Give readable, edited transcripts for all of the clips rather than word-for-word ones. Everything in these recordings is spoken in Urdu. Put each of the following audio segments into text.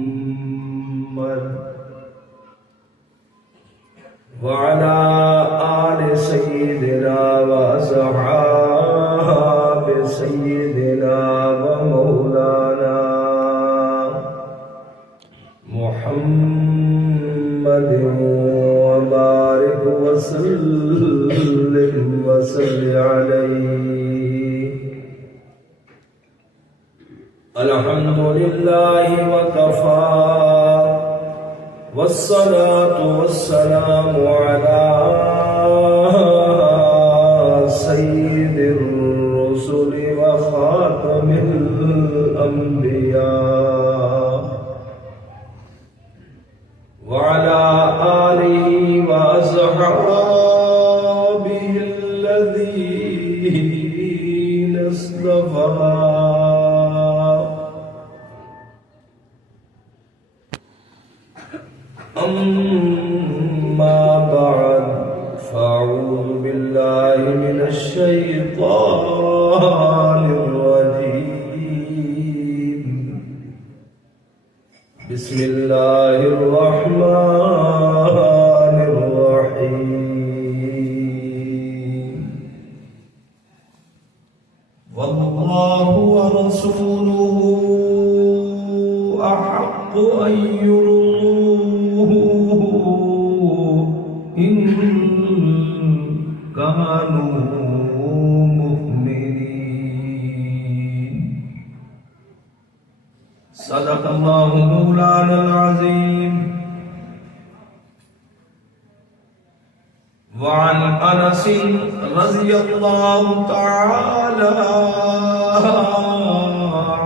محمد وعلى آل سيدنا وأصحاب سيدنا ومولانا محمد وبارك وسلم وصل عليه. الحمد لله وكفى والصلاة والسلام على سيد الرسل وخاتم الأنبياء وعلى آله وأصحابه الذين اصطفى. أما بعد فأعوذ بالله من الشيطان الرجيم. بسم الله الرحمن الرحيم. والله ورسوله أحق أن يرضوه إن كانوا مؤمنين. صدق الله مولانا العظيم. وعن أنس رضي الله تعالى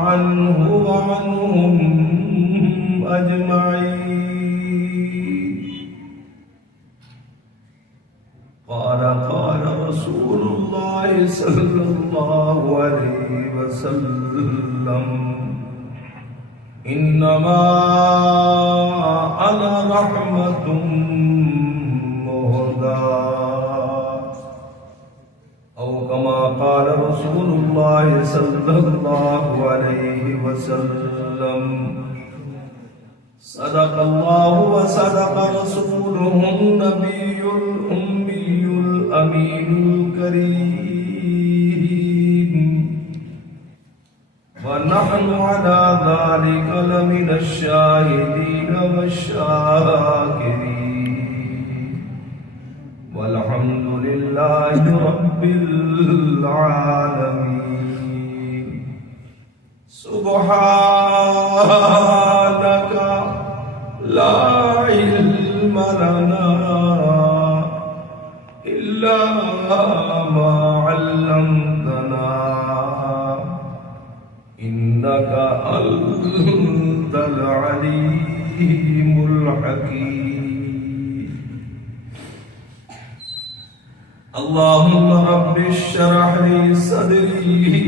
عنه وعنهم أجمعين قال رسول الله صلى الله عليه وسلم إنما أنا رحمة مهداة أو كما قال رسول الله صلى الله عليه وسلم. صدق الله وصدق رسوله النبي الأمي الأمين الكريم ونحن على ذلك لمن الشاهدين والشاكرين والحمد لله رب العالمين. سبحانك لا علم لنا إلا ما علمتنا إنك أنت العليم الحكيم. اللهم رب اشرح لي صدري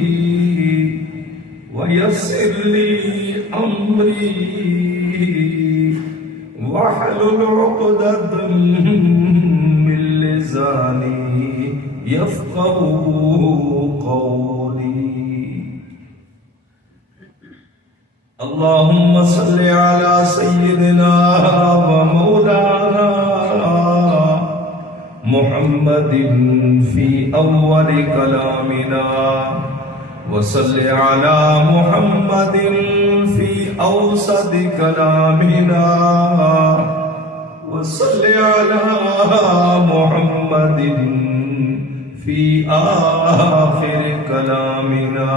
ويسر لي أمري واحلل عقدة من لساني يفقهوا قولي. اللهم صل على سيدنا ومولانا محمد في أول كلامنا وصل على محمد في أوسط كلامنا وصل على محمد في آخر كلامنا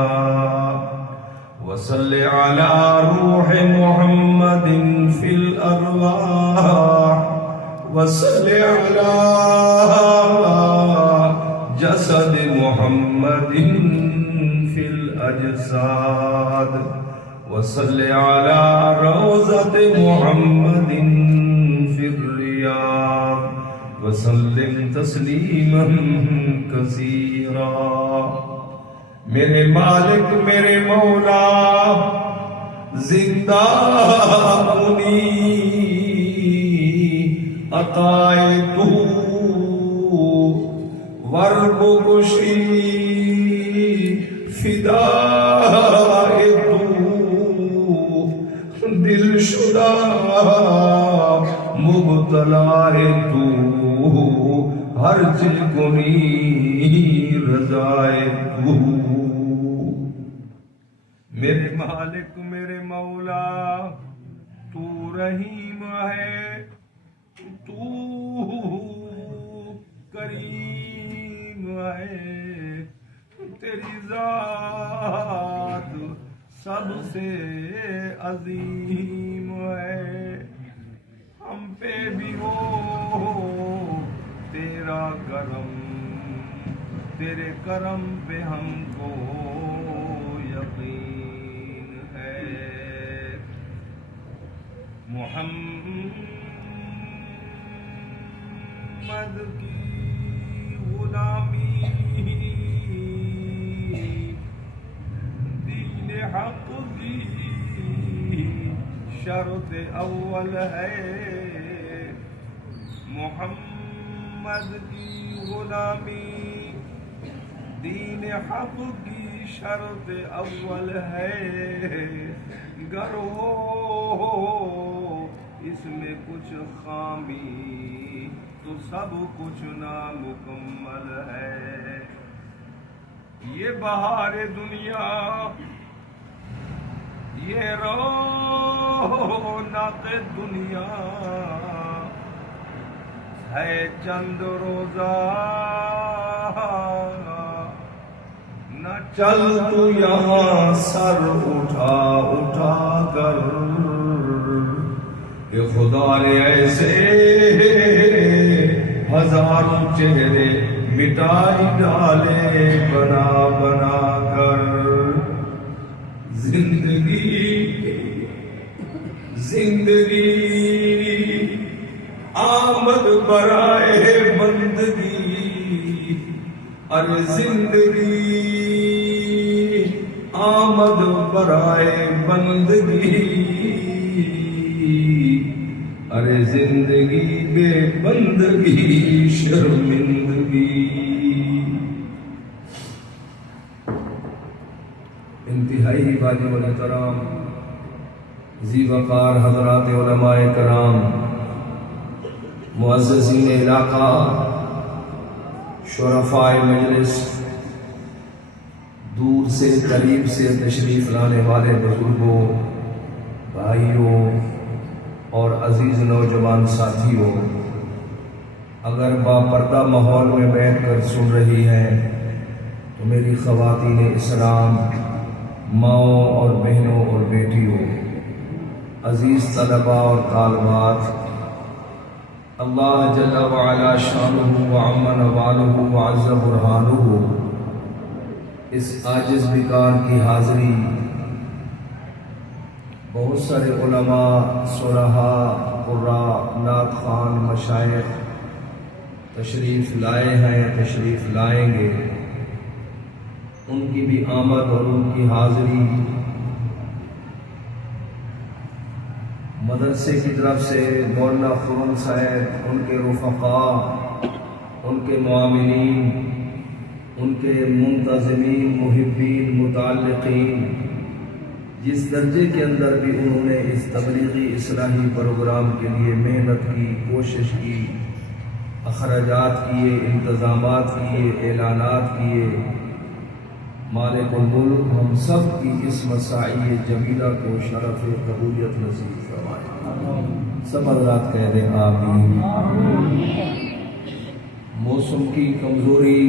وصل على روح محمد في الأرواح وصل على جسد محمد في الأجساد وصل على روضة محمد في الرياض وسلم تسلیما کثیرا۔ میرے مالک میرے مولا زندہ کنی عطائے تو ورب کشی فدائے تو فضلائے تو ہر چیز کنی رضائے تو میرے مالک میرے مولا تو رحیم ہے تو کریم ہے تیری ذات سب سے عظیم ہے ہم پہ بھی ہو تیرا کرم تیرے کرم پہ ہم کو یقین ہے محمد کی غلامی دین حق کی شرط اول ہے محمد کی غلامی دین حق کی شرط اول ہے گر ہو اس میں کچھ خامی تو سب کچھ نامکمل ہے یہ بہار دنیا یہ رونق دنیا ہے چند روزہ نہ چل تو یہاں سر اٹھا اٹھا کر کہ خدا نے ایسے ہزاروں چہرے مٹائی ڈالے بنا بنا کر زندگی آمد برائے بندگی ارے زندگی آمد برائے بندگی ارے زندگی بے بندگی شرمندگی انتہائی واجب الاحترام ذی وقار حضرات علماء کرام معززین علاقہ شرفاء مجلس دور سے قریب سے تشریف لانے والے بزرگوں بھائیوں اور عزیز نوجوان ساتھیوں اگر باپردہ ماحول میں بیٹھ کر سن رہی ہیں تو میری خواتین اسلام ماؤں اور بہنوں اور بیٹیوں عزیز طلباء اور طالبات اللہ جل وعلا شانہ وعم نوالہ وعز برہانہ اس عاجز بیکار کی حاضری بہت سارے علماء صلحاء قراء نعت خوان مشائخ تشریف لائے ہیں تشریف لائیں گے ان کی بھی آمد اور ان کی حاضری مدرسے کی طرف سے مولانا خرم صاحب ان کے رفقاء ان کے معاملین ان کے منتظمین محبین متعلقین جس درجے کے اندر بھی انہوں نے اس تبلیغی اصلاحی پروگرام کے لیے محنت کی کوشش کی اخراجات کیے انتظامات کیے اعلانات کیے مالک الملک ہم سب کی اس مساعی جمیلہ کو شرف قبولیت نصیب فرمائے سب حضرات کہہ دیں آمین موسم کی کمزوری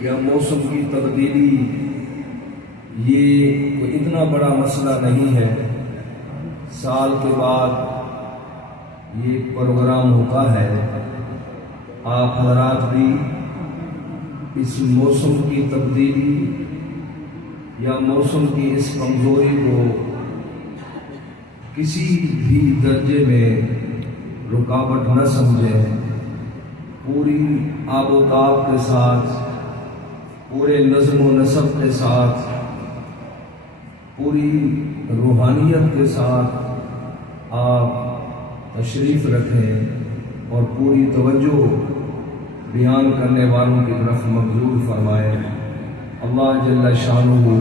یا موسم کی تبدیلی یہ کوئی اتنا بڑا مسئلہ نہیں ہے سال کے بعد یہ پروگرام ہوتا ہے آپ حضرات بھی اس موسم کی تبدیلی یا موسم کی اس کمزوری کو کسی بھی درجے میں رکاوٹ نہ سمجھیں پوری آب و تاب کے ساتھ پورے نظم و نسق کے ساتھ پوری روحانیت کے ساتھ آپ تشریف رکھیں اور پوری توجہ بیان کرنے والوں کی طرف مبذول فرمائے اللہ جل شانہ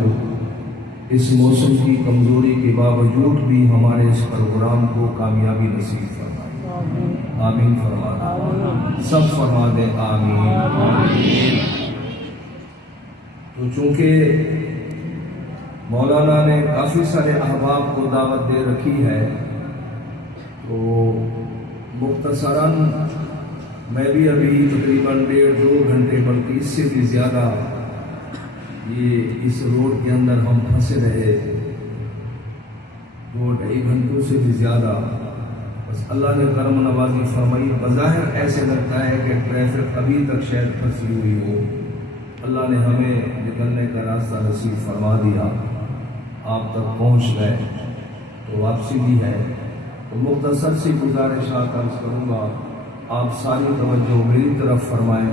اس موسم کی کمزوری کے باوجود بھی ہمارے اس پروگرام کو کامیابی نصیب فرمائے آمین فرما دیں، سب فرما دیں آمین۔ تو چونکہ مولانا نے کافی سارے احباب کو دعوت دے رکھی ہے، تو مختصراً میں بھی ابھی تقریباً 1.5-2 گھنٹے بلکہ اس سے بھی زیادہ یہ اس روڈ کے اندر ہم پھنسے رہے، 2-2.5 گھنٹوں سے بھی زیادہ۔ بس اللہ نے کرم نوازی فرمائی، بظاہر ایسے لگتا ہے کہ ٹریفک ابھی تک شاید پھنسی ہوئی ہو، اللہ نے ہمیں نکلنے کا راستہ نصیب فرما دیا، آپ تک پہنچ گئے، تو واپسی بھی ہے۔ تو مختصر سی گزارشات عرض کروں گا، آپ ساری توجہ میری طرف فرمائیں،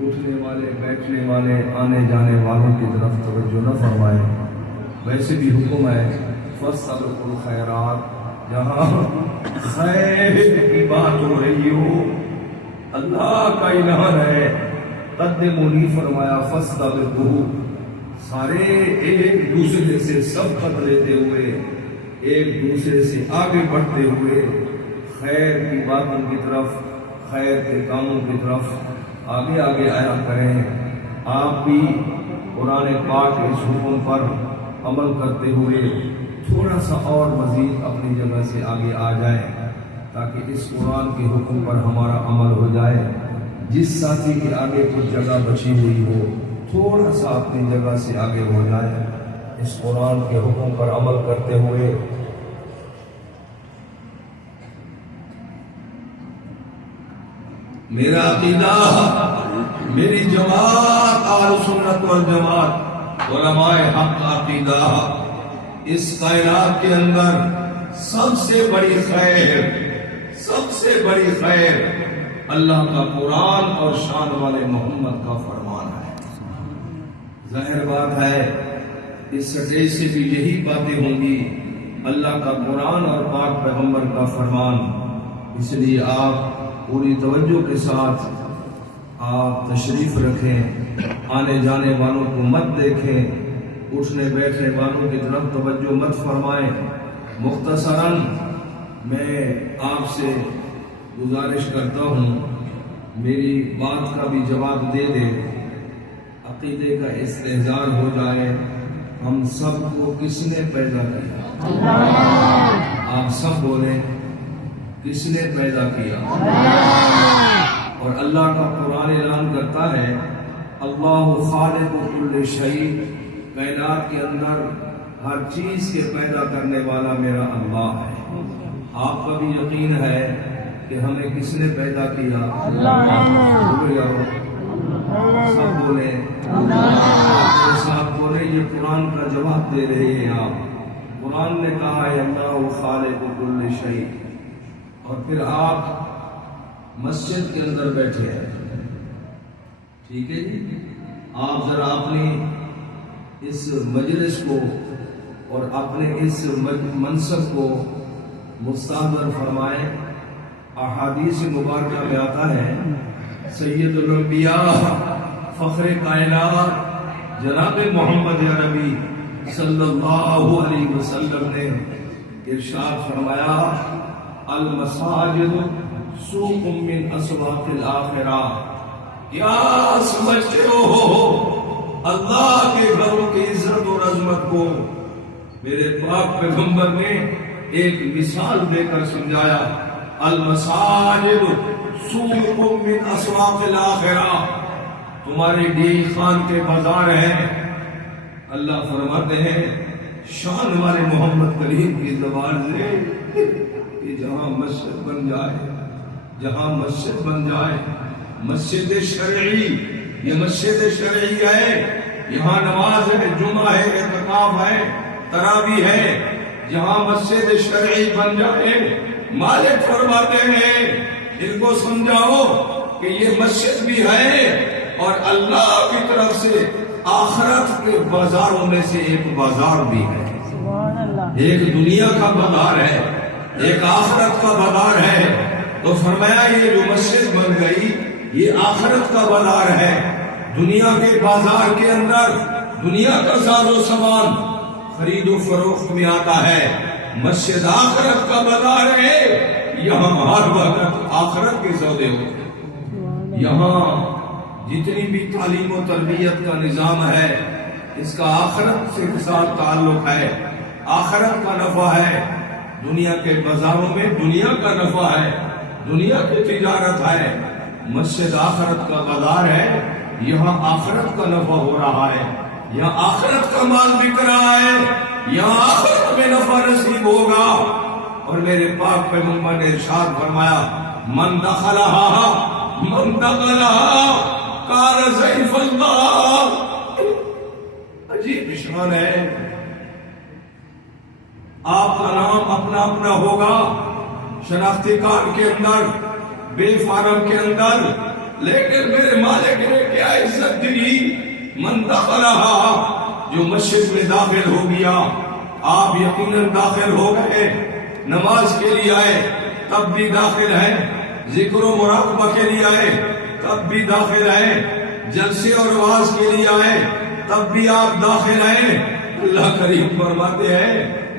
اٹھنے والے بیٹھنے والے آنے جانے والوں کی طرف توجہ نہ فرمائیں۔ ویسے بھی حکم ہے فاستبقوا الخیرات، جہاں خیر کی بات ہو رہی ہو، اللہ کا اعلان ہے قدمونی فرمایا فاستبقوا، سارے ایک دوسرے سے سبقت لیتے ہوئے، ایک دوسرے سے آگے بڑھتے ہوئے خیر کی باتوں کی طرف، خیر کے کاموں کی طرف آگے آگے آیا کریں۔ آپ بھی قرآن پاک کے اس حکم پر عمل کرتے ہوئے تھوڑا سا اور مزید اپنی جگہ سے آگے آ جائیں، تاکہ اس قرآن کے حکم پر ہمارا عمل ہو جائے۔ جس ساتھی کے آگے کچھ جگہ بچی ہوئی ہو، تھوڑا سا اپنی جگہ سے آگے ہو جائے، اس قرآن کے حکم پر عمل کرتے ہوئے۔ میرا عقیدہ، میری جماعت اہل سنت والجماعت علماء حق عقیدہ، اس کائنات کے اندر سب سے بڑی خیر، سب سے بڑی خیر اللہ کا قرآن اور شان والے محمد کا فرمان ہے۔ ظاہر بات ہے اس سٹیج سے بھی یہی باتیں ہوں گی، اللہ کا قرآن اور پاک پیغمبر کا فرمان۔ اس لیے آپ پوری توجہ کے ساتھ آپ تشریف رکھیں، آنے جانے والوں کو مت دیکھیں، اٹھنے بیٹھنے والوں کی طرف توجہ مت فرمائیں۔ مختصراً میں آپ سے گزارش کرتا ہوں، میری بات کا بھی جواب دے دے، عقیدے کا استحضار ہو جائے۔ ہم سب کو کس نے پیدا کیا؟ آپ سب بولیں، کس نے پیدا کیا؟ اور اللہ کا قرآن اعلان کرتا ہے اللہ خالق کل شیء، کائنات کے اندر ہر چیز کے پیدا کرنے والا میرا اللہ ہے۔ آپ کا بھی یقین ہے کہ ہمیں کس نے پیدا کیا؟ سب بولے، سب بولے، یہ قرآن کا جواب دے رہے ہیں آپ۔ قرآن نے کہا ہے اللہ خالق کل شیء، اور پھر آپ مسجد کے اندر بیٹھے ہیں، ٹھیک ہے جی؟ آپ ذرا اپنی اس مجلس کو اور اپنے اس منصب کو مستحضر فرمائیں۔ احادیث مبارکہ میں آتا ہے سید الانبیاء فخر کائنات جناب محمد عربی صلی اللہ علیہ وسلم نے ارشاد فرمایا المساجد سوق من اسواق الآخرہ۔ کیا سمجھتے ہو اللہ کے گھروں کی عزت اور عظمت کو میرے پاک پیغمبر نے ایک مثال دے کر سمجھایا، المساجد سوق من اسواق الآخرہ، تمہارے ڈیل خان کے بازار ہیں۔ اللہ فرماتے ہیں شان والے محمد کریم کی زبان سے کہ جہاں مسجد بن جائے، جہاں مسجد بن جائے، مسجد شرعی، یہ مسجد شرعی ہے، یہاں نماز ہے، جمعہ ہے، اعتکاف ہے، تراویح ہے، جہاں مسجد شرعی بن جائے، مالک فرماتے ہیں ان کو سمجھاؤ کہ یہ مسجد بھی ہے اور اللہ کی طرف سے آخرت کے بازاروں میں سے ایک بازار بھی ہے۔ ایک دنیا کا بازار ہے، ایک آخرت کا بازار ہے۔ تو فرمایا یہ جو مسجد بن گئی یہ آخرت کا بازار ہے۔ دنیا کے بازار کے اندر دنیا کا ساز و سامان خرید و فروخت میں آتا ہے، مسجد آخرت کا بازار ہے، یہاں ہر وقت آخرت کے سودے ہو. یہاں جتنی بھی تعلیم و تربیت کا نظام ہے اس کا آخرت سے ساتھ تعلق ہے، آخرت کا نفع ہے. دنیا کے بازاروں میں دنیا کا نفع ہے، دنیا کی تجارت ہے. مسجد آخرت کا بازار ہے، یہاں آخرت کا نفع ہو رہا ہے، یہاں آخرت کا مال بک رہا ہے، یہاں آخرت میں نفع نصیب ہوگا. اور میرے پاک پیغمبر نے ارشاد فرمایا من دخلها کان ضیف اللہ. عجیب شان ہے. آپ کا نام اپنا اپنا ہوگا شناختی کارڈ کے اندر، بے فارم کے اندر، لیکن میرے مالک نے کیا عزت دی. من دخلها، جو مسجد میں داخل ہو گیا. آپ یقیناً داخل ہو گئے، نماز کے لیے آئے تب بھی داخل ہے، ذکر و مراقبہ کے لیے آئے تب بھی داخل ہے، جلسے اور واعظ کے لیے آئے تب بھی آپ داخل ہیں. اللہ کریم فرماتے ہیں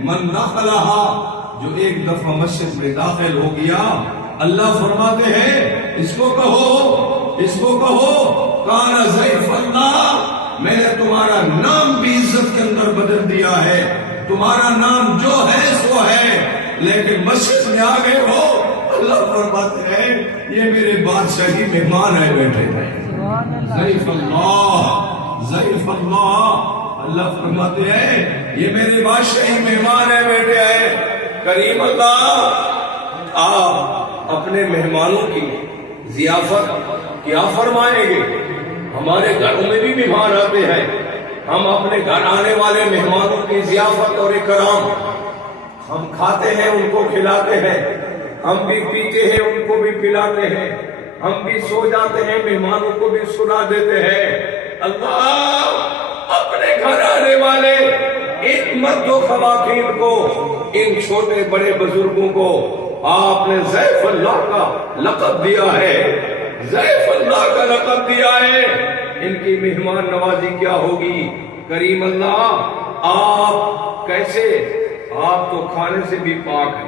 من دخلہا، جو ایک دفعہ مسجد میں داخل ہو گیا، اللہ فرماتے ہیں اس کو کہو کان ضیف اللہ، میں نے تمہارا نام بھی عزت کے اندر بدل دیا ہے. تمہارا نام جو ہے سو ہے، لیکن مسجد میں آ گئے ہو. اللہ فرماتے ہیں یہ میرے بادشاہی مہمان ہے بیٹھے ہیں. ضیف اللہ. اللہ فرماتے ہیں یہ میرے بادشاہی مہمان ہے بیٹھے ہیں. کریم اللہ آپ اپنے مہمانوں کی ضیافت کیا فرمائیں گے؟ ہمارے گھروں میں بھی مہمان آتے ہیں، ہم اپنے گھر آنے والے مہمانوں کی ضیافت اور اکرام ہم کھاتے ہیں، ان کو کھلاتے ہیں، ہم بھی پیتے ہیں، ان کو بھی پلاتے ہیں، ہم بھی سو جاتے ہیں، مہمانوں کو بھی سلا دیتے ہیں. اللہ اپنے گھر آنے والے ان مرد و خواتین کو، ان چھوٹے بڑے بزرگوں کو آپ نے ضیف اللہ کا لقب دیا ہے، ضیف اللہ کا لقب دیا ہے. ان کی مہمان نوازی کیا ہوگی؟ کریم اللہ آپ کیسے؟ آپ تو کھانے سے بھی پاک ہے،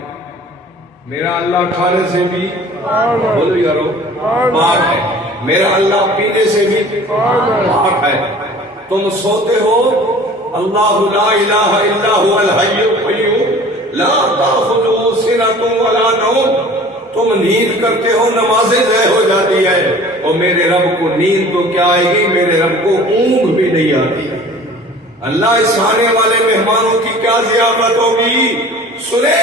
میرا اللہ کھانے سے بھی بولو یارو پاک ہے، میرا اللہ پینے سے بھی پاک ہے. تم سوتے ہو، اللہ لا الہ الا هو الحی القیوم لا تأخذہ سنۃ ولا نوم. تم نیند کرتے ہو، نمازیں ضائع ہو جاتی ہے، اور میرے رب کو نیند تو کیا آئے گی، میرے رب کو اونگ بھی نہیں آتی. اللہ اس آنے والے مہمانوں کی کیا ضیافت ہوگی؟ سنے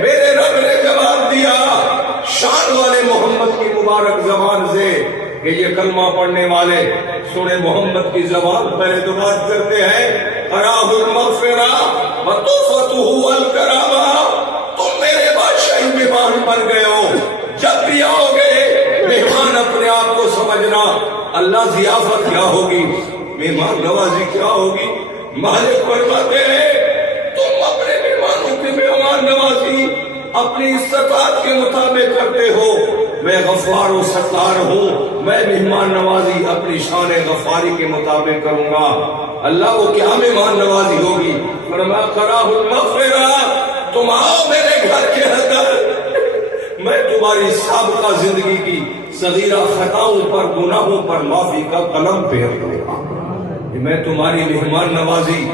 میرے رب نے جواب دیا شان والے محمد کی مبارک زبان سے کہ یہ کلمہ پڑھنے والے سنے محمد کی زبان پہلے تو بات کرتے ہیں فراہ المغفرہ وطوفتہ الکرامہ. تم میرے بادشاہی مہمان بن گئے ہو، جب بھی آؤ گے مہمان اپنے آپ کو سمجھنا اللہ ضیافت کیا ہوگی، مہمان نوازی کیا ہوگی. مالک فرماتے ہیں تم اپنے مہمانوں کی مہمان نوازی اپنی استطاعت کے مطابق کرتے ہو، میں غفار و ستار ہوں، میں مہمان نوازی اپنی شان غفاری کے مطابق کروں گا. اللہ وہ کیا مہمان نوازی ہوگی؟ فرمایا قراہ المغفرہ، تم آؤ میرے گھر کے اندر، میں تمہاری سابقہ زندگی کی صغیرہ خطاؤں پر گناہوں پر معافی کا قلم پھیر دوں گا. میں تمہاری مہمان نوازی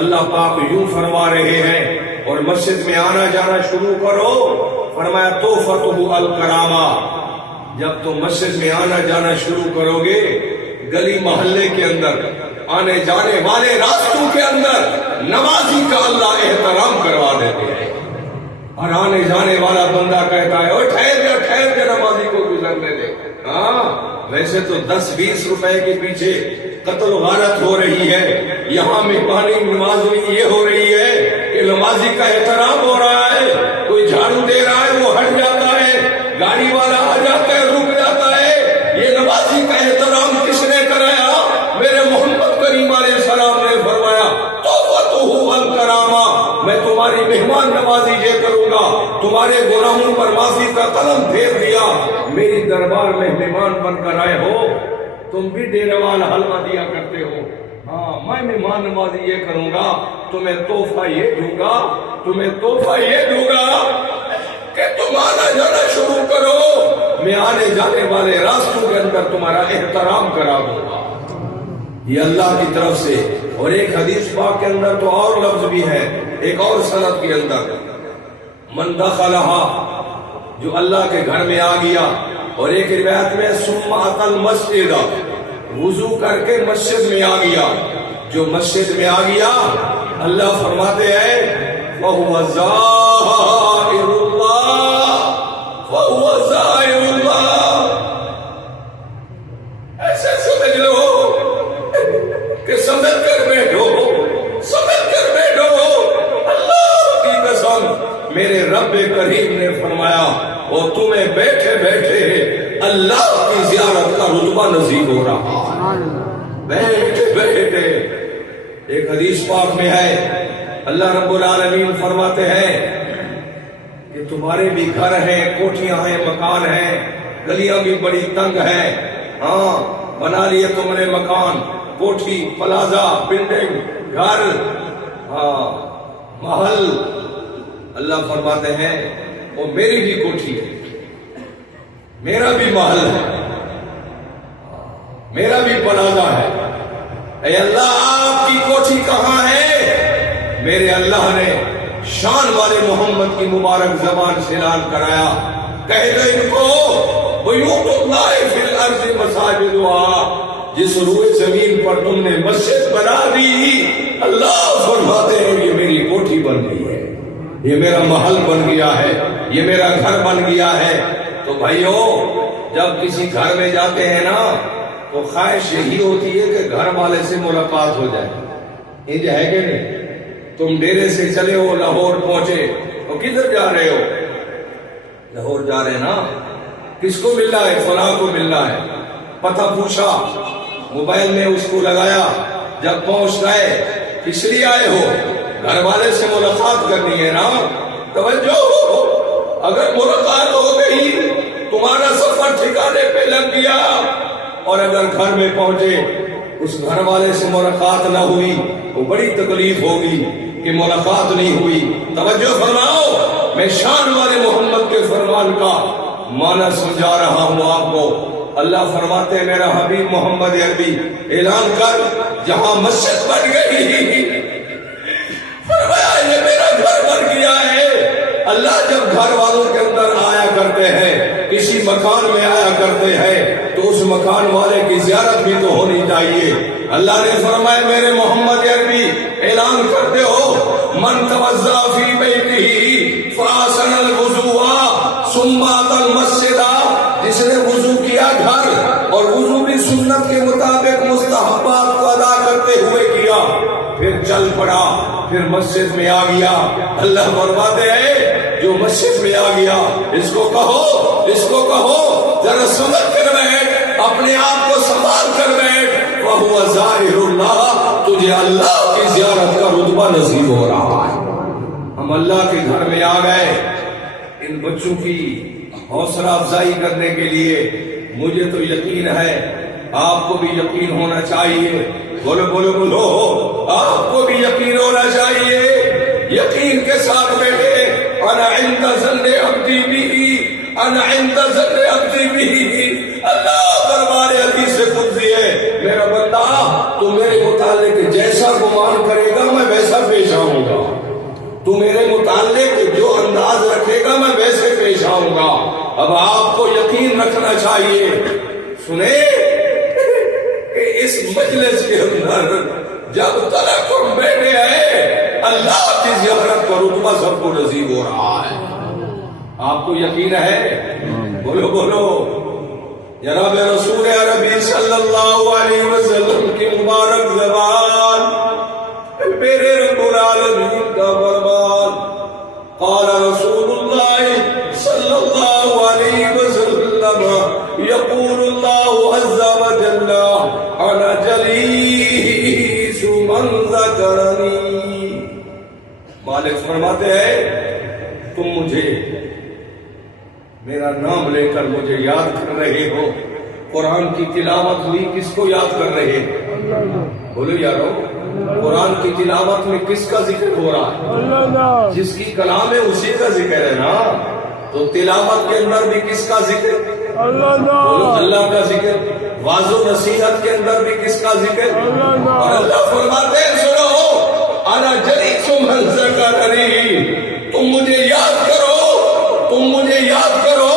اللہ پاک یوں فرما رہے ہیں. اور مسجد میں آنا جانا شروع کرو، فرمایا توفتہ الکرامہ. جب تم مسجد میں آنا جانا شروع کرو گے، گلی محلے کے اندر، آنے جانے والے راستوں کے اندر نمازی کا اللہ احترام کروا دیتے ہیں. اور آنے جانے والا بندہ کہتا ہے اوہ ٹھہر جا نمازی کو گزرنے دے. ہاں ویسے تو 10-20 روپے کے پیچھے قتل و غارت ہو رہی ہے، یہاں مہمانی نمازی یہ ہو رہی ہے کہ نمازی کا احترام ہو رہا ہے. کوئی جھاڑو دے رہا ہے وہ ہٹ جاتا ہے، گاڑی والا آ جاتا ہے رک جاتا ہے. یہ نمازی کا احترام کس نے کرایا؟ میرے محمد کریم علیہ السلام نے فرمایا توفتہ الکرامہ، میں تمہاری مہمان نوازی یہ کروں گا. تمہارے گناہوں پر معافی کا قلم پھیر دیا، میری دربار میں مہمان بن کر آئے ہو. تم بھی ڈیرے والا حلوہ دیا کرتے ہو، ہاں میں مہمان نوازی یہ کروں گا، تمہیں تحفہ یہ دوں گا، تمہیں تحفہ یہ دوں گا کہ کہ تم آنا جانا شروع کرو، میں آنے جانے والے راستوں کے اندر تمہارا احترام کرا دوں گا. یہ اللہ کی طرف سے. اور ایک حدیث پاک کے اندر تو اور لفظ بھی ہے، ایک اور سند کے اندر، من دخلہا، جو اللہ کے گھر میں آ گیا. اور ایک روایت میں ثم اتی المسجد، وضو کر کے مسجد میں آ گیا. جو مسجد میں آ گیا، اللہ فرماتے ہیں وَهُوَ زَائِرُ اللَّهِ وَهُوَ زَائِرُ اللَّهِ. ایسے سمجھ لو کہ سمجھ کر بیٹھو، سمجھ کر بیٹھو. اللہ کی قسم، میرے رب کریم نے فرمایا وہ تمہیں بیٹھے بیٹھے اللہ کی زیارت کا رتبہ نصیب ہو رہا. بیٹھے بیٹھے. ایک حدیث پاک میں ہے اللہ رب العالمین فرماتے ہیں کہ تمہارے بھی گھر ہیں، کوٹھیاں ہیں، مکان ہیں، گلیاں بھی بڑی تنگ ہیں. ہاں، بنا لیے تم نے مکان، کوٹھی، پلازا، بلڈنگ، گھر، ہاں، محل. اللہ فرماتے ہیں وہ میری بھی کوٹھی ہے، میرا بھی محل ہے، میرا بھی پلازا ہے. اے اللہ، آپ کی کوٹھی کہاں ہے؟ میرے اللہ نے شان والے محمد کی مبارک زبان سے اعلان کرایا، کہہ دو ان کو بیوت اللہ فی الارض مساجدها. جس روئے زمین پر تم نے مسجد بنا دی، اللہ فرماتے ہیں یہ میری کوٹھی بن گئی ہے، یہ میرا محل بن گیا ہے، یہ میرا گھر بن گیا ہے. تو بھائیو، جب کسی گھر میں جاتے ہیں نا تو خواہش یہی ہوتی ہے کہ گھر والے سے ملاقات ہو جائے. یہ ہے کہ نہیں؟ تم ڈیرے سے چلے ہو، لاہور پہنچے، تو کدھر جا رہے ہو؟ لاہور جا رہے نا. کس کو ملنا ہے؟ فلاں کو ملنا ہے. پتہ پوچھا، موبائل میں اس کو لگایا، جب پہنچ گئے کس لیے آئے ہو؟ گھر والے سے ملاقات کرنی ہے نا. توجہ ہو، اگر ملاقات ہو گئی تمہارا سفر ٹھکانے پہ لگ گیا. اور اگر گھر میں پہنچے اس گھر والے سے ملاقات نہ ہوئی وہ بڑی تکلیف ہوگی کہ ملاقات نہیں ہوئی. توجہ فرماؤ، میں شان والے محمد کے فرمان کا معنی سمجھا رہا ہوں آپ کو. اللہ فرماتے ہیں میرا حبیب محمد عربی اعلان کر، جہاں مسجد بن گئی، فرمایا یہ میرا گھر بن گیا ہے. اللہ جب گھر والوں کے اندر آیا کرتے ہیں، کسی مکان میں آیا کرتے ہیں، تو اس مکان والے کی زیارت بھی تو ہونی چاہیے. اللہ نے فرمایا میرے محمد عربی اعلان کرتے ہو، من توضأ فی بیتہ فاحسن الوضوء ثم اتی المسجد، جس نے وضو کیا گھر، اور وضو بھی سنت کے مطابق مستحبات کو ادا کرتے ہوئے کیا، پھر چل پڑا، پھر مسجد میں آ گیا. اللہ فرماتے ہیں جو مسجد میں آ گیا اس کو کہو ذرا سمجھ کر بیٹھ، اپنے آپ کو سنبھال کر بیٹھ. وَهُوَ زَائِرُ اللَّهِ، تجھے اللہ کی زیارت کا رتبہ نصیب ہو رہا ہے. ہم اللہ کے گھر میں آ گئے. ان بچوں کی حوصلہ افزائی کرنے کے لیے مجھے تو یقین ہے، آپ کو بھی یقین ہونا چاہیے. بولو بولو بولو، آپ کو بھی یقین ہونا چاہیے. یقین کے ساتھ بیٹھے، انا عند ظن عبدی بی، انا عند ظن عبدی بی. اللہ دربار حدیث سے قدسی ہے، میرا بندہ تو میرے متعلق جیسا گمان کرے گا میں ویسا پیش آؤں گا. تو میرے متعلق جو انداز رکھے گا میں ویسے پیش آؤں گا. اب آپ کو یقین رکھنا چاہیے. سنیں کہ اس مجلس کے اندر جب تک تم بیٹھے ہیں، اللہ کی زیارت کا رتبہ سب کو نصیب ہو رہا ہے. آپ کو یقین ہے؟ بولو بولو. جناب رسول عربی صلی اللہ علیہ وسلم کی مبارک زبان، میرے رب العالمین کا فرمان، قال رسول اللہ صلی اللہ علیہ وسلم، یقول اللہ عز وجل انا جلیس من ذکرنی. مالک فرماتے ہیں تم مجھے میرا نام لے کر مجھے یاد کر رہے ہو. قرآن کی تلاوت ہوئی، کس کو یاد کر رہے ہیں؟ بولو یارو، قرآن کی تلاوت میں کس کا ذکر ہو رہا ہے؟ جس کی کلام ہے اسی کا ذکر ہے نا. تو تلاوت کے اندر بھی کس کا ذکر؟ بولو اللہ کا ذکر. واعظ و نصیحت کے اندر بھی کس کا ذکر؟ اور اللہ فرماتے ہیں سنو انا جلیس من ذکرنی، تم مجھے یاد کرو، تم مجھے یاد کرو.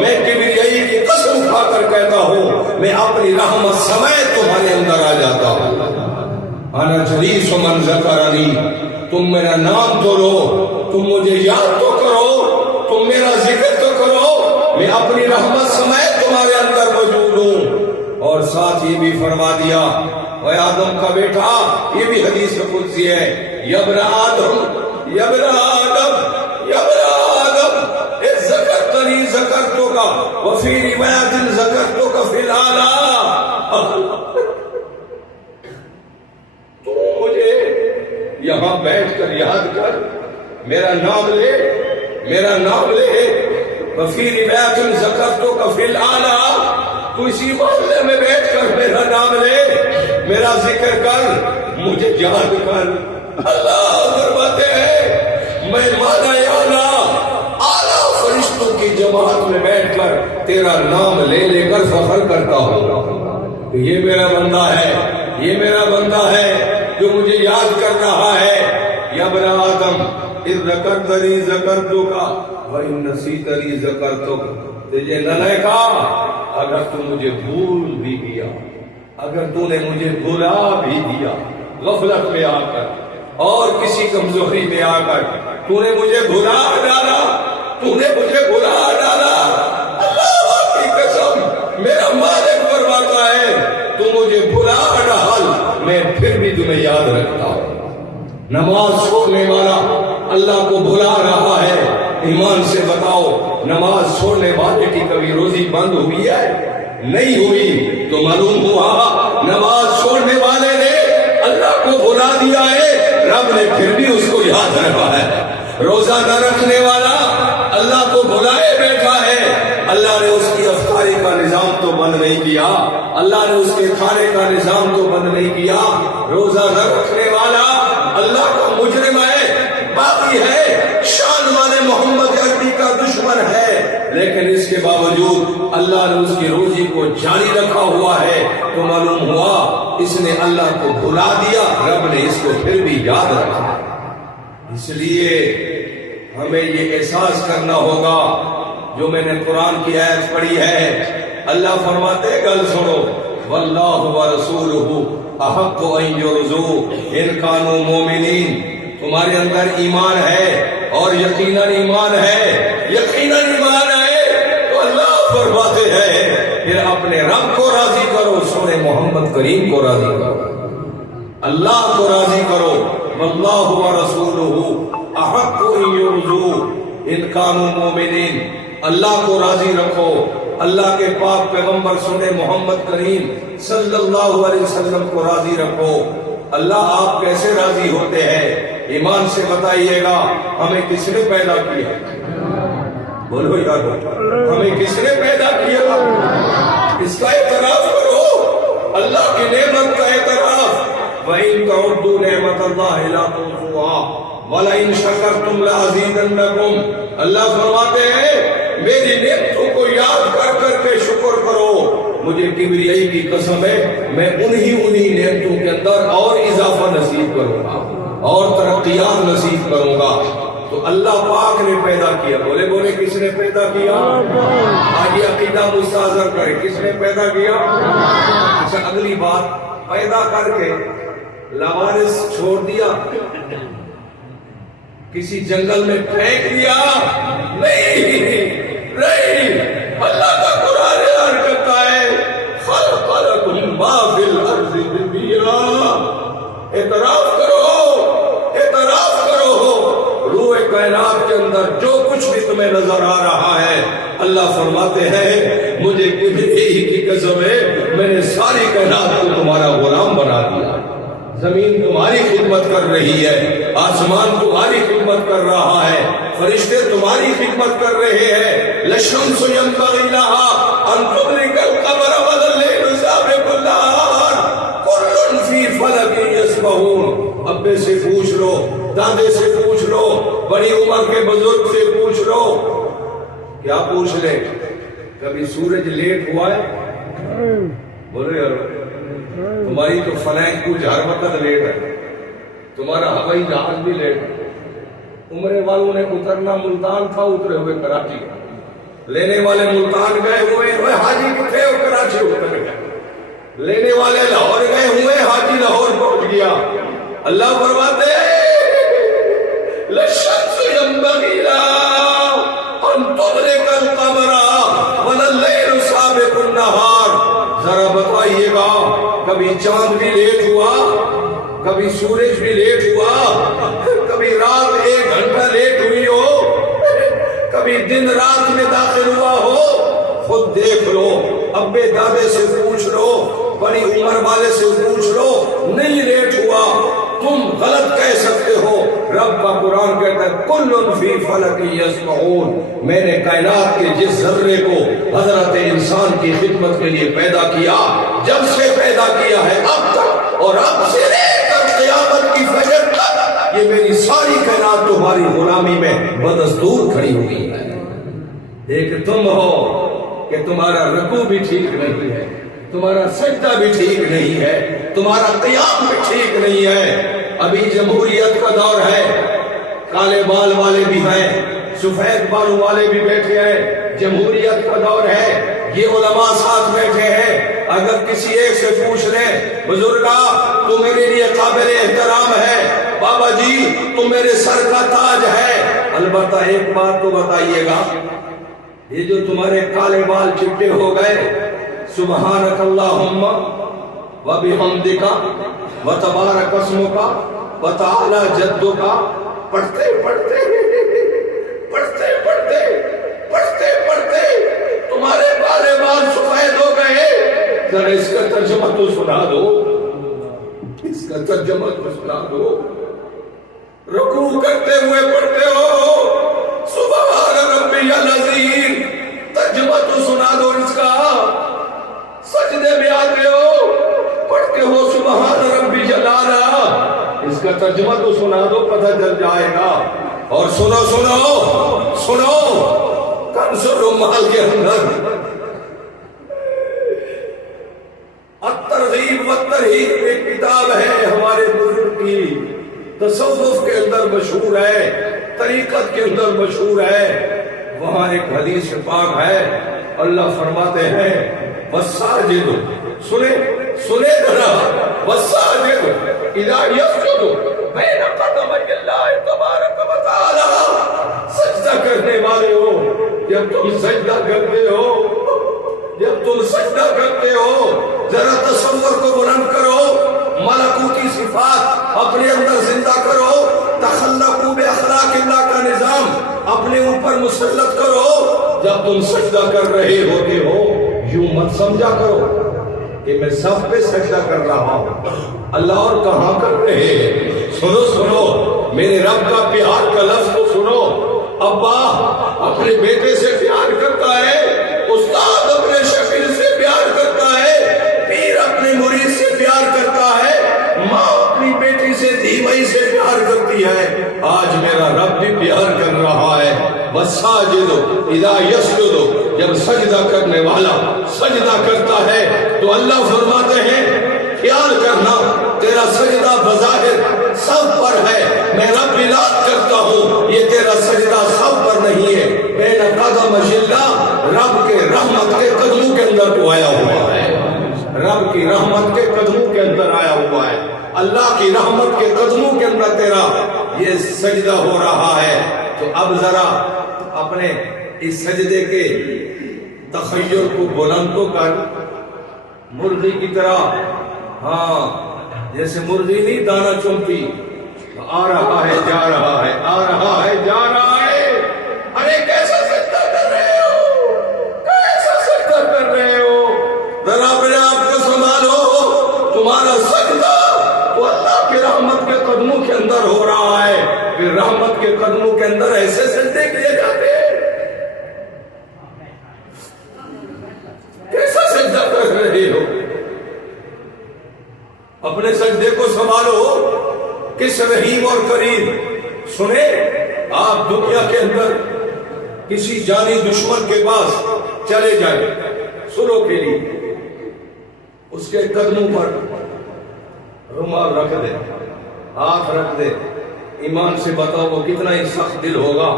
میں کبریائی کی قسم کھا کر کہتا ہوں میں اپنی رحمت سمیت تمہارے اندر آ جاتا ہوں. انا جلیس من ذکرنی، تم میرا نام تو لو، تم مجھے یاد تو کرو، تم میرا ذکر تو کرو، میں اپنی رحمت سمیت تمہارے اندر موجود ہوں. اور ساتھ یہ بھی فرما دیا اے آدم کا بیٹا، یہ بھی حدیث قدسی ہے، یا ابن آدم یا ابن آدم یا ابن آدم اذ ذکرتنی ذکرتک وفی روایت ذکرتک فی الاعلی. تو مجھے یہاں بیٹھ کر یاد کر، میرا نام لے، میرا نام لے. وفی روایت ذکرتک فی الاعلی، تو اسی محلے میں بیٹھ کر میرا نام لے، میرا ذکر کر، مجھے یاد کر. اللہ فرماتے ہیں میں مانا اعلیٰ فرشتوں کی جماعت میں بیٹھ کر تیرا نام لے لے کر فخر کرتا ہوں. تو یہ میرا بندہ ہے، یہ میرا بندہ ہے جو مجھے یاد کر رہا ہے. یا ابن آدم اذ ذکرتنی ذکرتک وان نسیتنی ذکرتک. تجھے نہ کہا اگر تو مجھے بھول بھی گیا، اگر تو نے مجھے بھلا بھی دیا، غفلت میں آ کر اور کسی کمزوری میں آ کر تو نے مجھے بھلا ڈالا، تو نے مجھے بھلا ڈالا. اللہ کی قسم میرا مالک فرماتا ہے تو مجھے بھلا ڈال، میں پھر بھی تمہیں یاد رکھتا ہوں. نماز چھوڑنے والا اللہ کو بھلا رہا ہے، ایمان سے بتاؤ نماز چھوڑنے والے کی کبھی روزی بند ہوئی ہے؟ نہیں ہوئی. تو معلوم ہوا نماز چھوڑنے والے نے اللہ کو بھلا دیا ہے، رب نے پھر بھی اس کو یاد رکھا ہے. روزہ نہ رکھنے والا اللہ کو بھلائے بیٹھا ہے، اللہ نے اس کی افطاری کا نظام تو بند نہیں کیا، اللہ نے اس کے کھانے کا نظام تو بند نہیں کیا. روزہ نہ رکھنے والا اللہ کا مجرم ہے، باقی ہے، شان والے محمد عربی کا دشمن ہے، لیکن اس کے باوجود اللہ نے اس کی روزی کو جاری رکھا ہوا ہے. تو معلوم ہوا اس نے اللہ کو بھلا دیا، رب نے اس کو پھر بھی یاد رکھا. اس لیے ہمیں یہ احساس کرنا ہوگا، جو میں نے قرآن کی آیت پڑھی ہے، اللہ فرماتے گل سنو، واللہ ورسولہ احق ان یرضوا ان کانوا مومنین. تمہارے اندر ایمان ہے اور یقیناً ایمان ہے، یقیناً ایمان ہے، تو اللہ فرماتے ہیں پھر اپنے رب کو راضی کرو، سورہ محمد کریم کو راضی کرو، اللہ کو راضی کرو. واللہ ورسولہ احق ان یرضوا ان کانوا مومنین. اللہ کو راضی رکھو، اللہ کے پاک پیغمبر سورہ محمد کریم صلی اللہ علیہ وسلم کو راضی رکھو. اللہ آپ کیسے راضی ہوتے ہیں؟ ایمان سے بتائیے گا. ہمیں کس نے پیدا کیا؟ بولو یار، ہمیں کس نے پیدا کیا؟ اس کا اعتراف کرو، اللہ کی نعمت کا اعتراف. وَإِن تَعُدُّوا نِعْمَتَ اللَّهِ لَا تُحْصُوهَا وَلَئِن شَكَرْتُمْ لَأَزِيدَنَّكُمْ. اللہ فرماتے ہیں میری نعمتوں کو یاد کر کر کے شکر کرو. مجھے کبریائی کی قسم ہے میں انہی نعمتوں کے اندر اور اضافہ نصیب کروں گا اور ترقیات نصیب کروں گا. تو اللہ پاک نے پیدا کیا. بولے بولے کس نے پیدا کیا؟ آگے عقیدہ مستحضر کرے، کس نے پیدا کیا؟ اچھا اگلی بات، پیدا کر کے لاوارث چھوڑ دیا، کسی جنگل میں پھینک دیا؟ نہیں. اللہ کا قرآن اعلان کرتا ہے خلق لکم ما فی الارض جميعا. اعتراف کرو روح کائنات کے اندر جو کچھ بھی تمہیں نظر آ رہا ہے، اللہ فرماتے ہیں مجھے کبھی کی قسم ہے میں نے ساری کائنات کو تمہارا غلام بنا دیا. زمین تمہاری خدمت کر رہی ہے، آسمان تمہاری خدمت کر رہا ہے، فرشتے تمہاری خدمت کر رہے ہیں. للشمس ينبغي لها ان تدرك القمر ولا الليل سابق النهار كل في فلك يسبحون. ابے سے پوچھ لو، دادے سے پوچھ لو، بڑی عمر کے بزرگ سے پوچھ لو، کیا پوچھ لے؟ کبھی سورج لیٹ ہوا ہے؟ بولے یار تمہاری تو فلائنگ کچھ ہر وقت لیٹ ہے، تمہارا ہوائی جہاز بھی لیٹ ہے۔ عمرے والوں نے اترنا ملتان تھا، اترے ہوئے کراچی، لینے والے ملتان گئے ہوئے حاجی کتنے ہو کراچی اتر گئے، لینے والے لاہور گئے ہوئے حاجی لاہور پہنچ گیا۔ اللہ فرماتے للشمس ينبغي لها ان تدرك القمر ولا الليل سابق النهار۔ ذرا بتائیے گا کبھی چاند بھی لیٹ ہوا، کبھی سورج بھی لیٹ ہوا، کبھی رات 1 گھنٹہ لیٹ ہوئی ہو، کبھی دن رات میں داخل ہوا ہو؟ خود دیکھ لو، ابے دادے سے پوچھ لو، بڑی عمر والے سے پوچھ لو، نہیں لیٹ ہوا۔ تم غلط کہہ سکتے ہو، رب کا قرآن کہتا ہے کل فی فلک یسبحون۔ میں نے کائنات کے جس ذرے کو حضرت انسان کی خدمت کے لیے پیدا کیا، جب سے پیدا کیا ہے اب تک، اور اب سے لے کر قیامت کی فجر تک، یہ میری ساری کائنات تمہاری غلامی میں بدستور کھڑی ہوئی ہے۔ ایک تم ہو کہ تمہارا رکوع بھی ٹھیک نہیں ہے، تمہارا سجدہ بھی ٹھیک نہیں ہے، تمہارا قیام بھی ٹھیک نہیں ہے۔ ابھی جمہوریت کا دور ہے، کالے بال والے بھی ہیں، سفید بالوں والے بھی بیٹھے ہیں، جمہوریت کا دور ہے، یہ علماء ساتھ بیٹھے ہیں۔ اگر کسی ایک سے پوچھ لیں بزرگا تو میرے لیے قابل احترام ہے، بابا جی تو میرے سر کا تاج ہے، البتہ ایک بات تو بتائیے گا، یہ جو تمہارے کالے بال چٹے ہو گئے، سبحانک اللہم وبحمدک وتبارک اسمک وتعالی جدک، پڑھتے پڑھتے پڑھتے پڑھتے پڑھتے پڑھتے تمہارے کالے بال سفید ہو گئے۔ ذرا اس کا ترجمہ تو سنا دو، اس کا ترجمہ تو سنا دو۔ رکوع کرتے ہوئے پڑھتے ہو سبحان ربی العظیم، ترجمہ تو سنا دو اس کا۔ سجدے میں آتے ہو پڑھتے ہو سبحان ربی جلالا، اس کا ترجمہ تو سنا دو، پتہ چل جائے گا۔ اور سنو سنو سنو، کنز الرمال کے اندر الترغیب والترہیب ایک کتاب ہے ہمارے بزرگ کی، تصوف کے اندر مشہور ہے، طریقت کے اندر مشہور ہے، وہاں ایک حدیث پاک ہے، اللہ فرماتے ہیں والساجد، سنے ذرا، والساجد اذا یسجد بین قدمی اللہ تبارک و تعالی، سجدہ کرنے والے ہو، جب تم سجدہ کرتے ہو، جب تم سجدہ کرتے ہو، ذرا تصور کو بلند کرو، ملکوتی صفات اپنے اندر زندہ کرو، تخلقوا باخلاق اللہ کا نظام اپنے اوپر مسلط کرو۔ جب تم سجدہ کر رہے ہوتے ہو یوں مت سمجھا کرو کہ میں صف پہ سجدہ کر رہا ہوں، اللہ اور کہاں کر رہے ہیں۔ سنو سنو، میرے رب کا پیار کا لفظ تو سنو۔ ابا اپنے بیٹے سے پیار کرتا ہے، استاد اپنے شاگرد سے پیار کرتا ہے، پیر اپنے مرید سے پیار کرتا ہے، ماں اپنی بیٹی سے دھیمائی سے پیار کرتی ہے، آج میرا رب بھی پیار کر رہا ہے۔ والساجد اذا یسجد، جب سجدہ کرنے والا سجدہ کرتا ہے تو اللہ فرماتے ہیں خیال کرنا تیرا سجدہ بظاہر سب پر ہے، میں رب اعلان کرتا ہوں یہ تیرا سجدہ سب پر نہیں ہے، بین قدم اللہ، رب کے رحمت کے قدموں کے اندر تو آیا ہوا ہے، رب کی رحمت کے قدموں کے اندر آیا ہوا ہے، اللہ کی رحمت کے قدموں کے اندر تیرا یہ سجدہ ہو رہا ہے۔ تو اب ذرا اپنے اس سجدے کے تخیل کو بلند تو کر، مرغی کی طرح، ہاں جیسے مرغی نہیں دانا چنتی، آ رہا ہے جا رہا ہے، آ رہا ہے جا رہا ہے، ارے کیسا سجدہ کر رہے ہو، کیسا سجدہ کر رہے ہو، ذرا اپنے آپ کو سنبھالو، تمہارا سجدہ وہ اللہ کی رحمت کے قدموں کے اندر ہو رہا ہے، پھر رحمت کے قدموں کے اندر ایسے سجدے کیے جاتے ہیں، کیسا سجدہ کر رہے ہو، اپنے سجدے کو سنبھالو، کس رحیم اور کریم۔ سنے آپ دنیا کے اندر کسی جانی دشمن کے پاس چلے جائے سلو کے لیے، اس کے قدموں پر رومال رکھ دے، ہاتھ رکھ دے، ایمان سے بتاؤ وہ کتنا ہی سخت دل ہوگا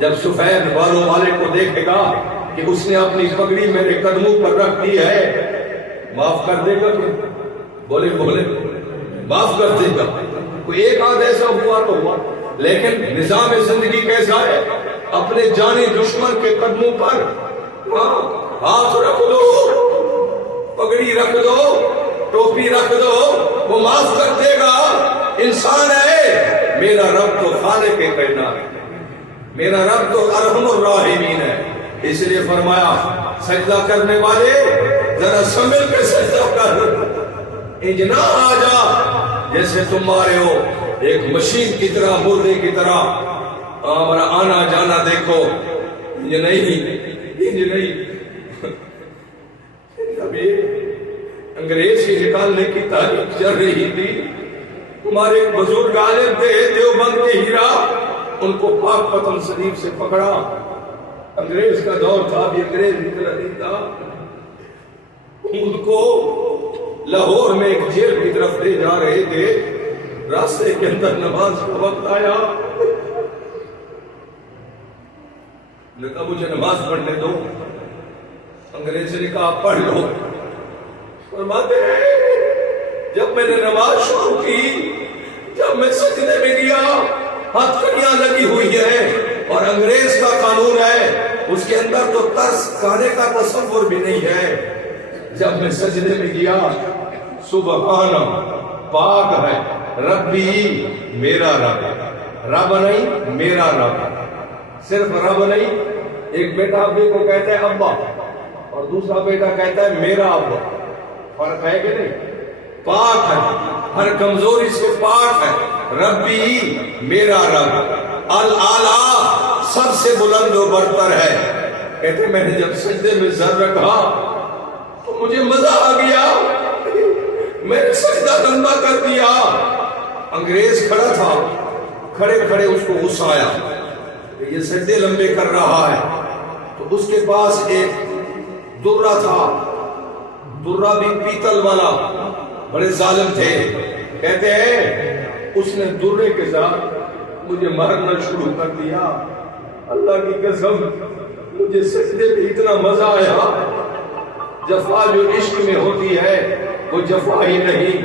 جب سفید بالوں والے کو دیکھے گا کہ اس نے اپنی پگڑی میرے قدموں پر رکھ دی ہے، معاف کر دے گا کہ بولے بولے معاف کر دے گا؟ کوئی ایک آدھ ایسا ہوا تو ہوا، لیکن نظام زندگی کیسا ہے؟ اپنے جانی دشمن کے قدموں پر ہاتھ رکھ دو، پگڑی رکھ دو، ٹوپی رکھ دو، وہ معاف کر دے گا۔ انسان ہے، میرا رب تو خالق کائنات ہے، میرا رب تو ارحم الراحمین ہے، اس لیے فرمایا سجدہ کرنے والے ذرا سنبھل کے سجدہ کر، اجنا آ جا جیسے تم آ رہے ہو ایک مشین کی طرح، مردے کی طرح ہمارا آنا جانا دیکھو، یہ نہیں ابھی انگریز سے نکالنے کی تاریخ چل رہی تھی، ہمارے بزرگ عالم تھے دیوبند کے ہیرا، ان کو پاک پتن شریف سے پکڑا، انگریز کا دور تھا، ابھی انگریز نکلا نہیں تھا، ان کو لاہور میں ایک جیل کی طرف لے جا رہے تھے، راستے کے اندر نماز کا وقت آیا، نے کہا مجھے نماز پڑھنے دو، انگریز نے کہا پڑھ لو، فرماتے ہیں جب میں نے نماز شروع کی، جب میں سجدے میں گیا، ہاتھ کڑیاں لگی ہوئی ہے اور انگریز کا قانون ہے اس کے اندر تو ترس کھانے کا تصور بھی نہیں ہے، جب میں سجدے میں گیا سبحان پاک ہے ربی، میرا رب، رب نہیں میرا رب، صرف رب نہیں، ایک بیٹا ابے کو کہتا ہے ابا اور دوسرا بیٹا کہتا ہے میرا ابا، فرق ہے کہ نہیں؟ پاک ہے، ہر کمزوری سے پاک ہے، ربی میرا رب، الاعلیٰ سب سے بلند و برتر ہے۔ کہتے میں نے جب سجدے میں سر رکھا تو مجھے مزہ آ گیا، میں نے سجدہ لمبا کر دیا، انگریز کھڑا تھا، کھڑے کھڑے اس کو غصہ آیا کہ یہ سجدے لمبے کر رہا ہے، تو اس کے پاس ایک درہ تھا، درہ بھی پیتل والا، بڑے ظالم تھے، کہتے ہیں اس نے درے کے ساتھ مجھے مارنا شروع کر دیا، اللہ کی قسم مجھے سجدے میں اتنا مزہ آیا، جفا جو عشق میں ہوتی ہے وہ جفا ہی نہیں،